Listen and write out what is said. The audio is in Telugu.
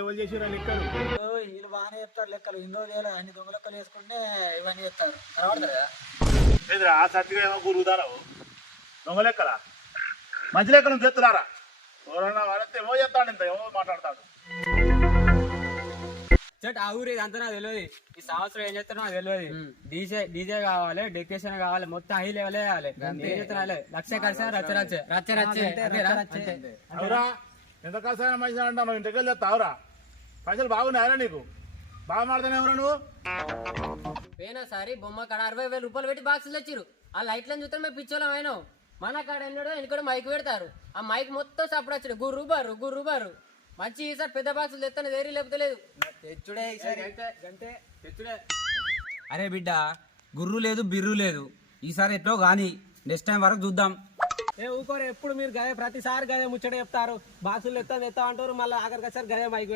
ఎవరు చేసిరా లెక్కలు? వీళ్ళు బాగానే చెప్తారు లెక్కలు. ఇందులో వేల అన్ని దొంగ లెక్కలు వేసుకుంటే ఇవన్నీ చెప్తారు. కనబడతారు కదా. లేదురా ఆ సర్టిగా ఏమో గురువుదారావు దొంగ లెక్కల మంచి లెక్కలు చెప్తున్నారా? ఎవరన్నా వాడితే ఏమో చెప్తాడు, ఇంత ఏమో మాట్లాడతాడు. చెట్ ఆ ఊరు ఇదంతా నాకు తెలియదు. ఈ సంవత్సరం ఏం చేస్తారో నాకు తెలియదు. డీజే కావాలి, డెకరేషన్ కావాలి, మొత్తం హై లెవెల్ కావాలి. ఏం చేస్తున్నా లక్ష కలిసి రచ్చ అవురా ఎంత కష్టమైన మనిషి అంటావు, ఇంటికి వెళ్ళి చెప్తావురా? పైసలు బాగున్నాయరా నీకు? బాగా మాడతానే ఎవరా నువ్వు? పోయినా సారి బొమ్మ కాడ 60,000 రూపాయలు పెట్టి బాక్సులు తెచ్చిరు. ఆ లైట్లను చూస్తే మేము పిచ్చోళ్ళం అయినా. మన కాడ ఎన్నడో ఎన్నికడో మైక్ పెడతారు. ఆ మైక్ మొత్తం సప్పుడు వచ్చాడు. గుర్రు బారు మంచి ఈసారి పెద్ద బాక్సులు తెస్తాను దేరీ లేకపోతే లేదు. అరే బిడ్డ, గుర్రు లేదు బిర్రు లేదు. ఈసారి ఎట్లో గాని నెక్స్ట్ టైం వరకు చూద్దాం. ఊకోరు ఎప్పుడు మీరు గదే ప్రతిసారి గదే ముచ్చట చెప్తారు. బాక్సులు ఎత్తా అంటారు, మళ్ళీ ఆఖరికి వచ్చారు గదే మైక్ పెడతారు.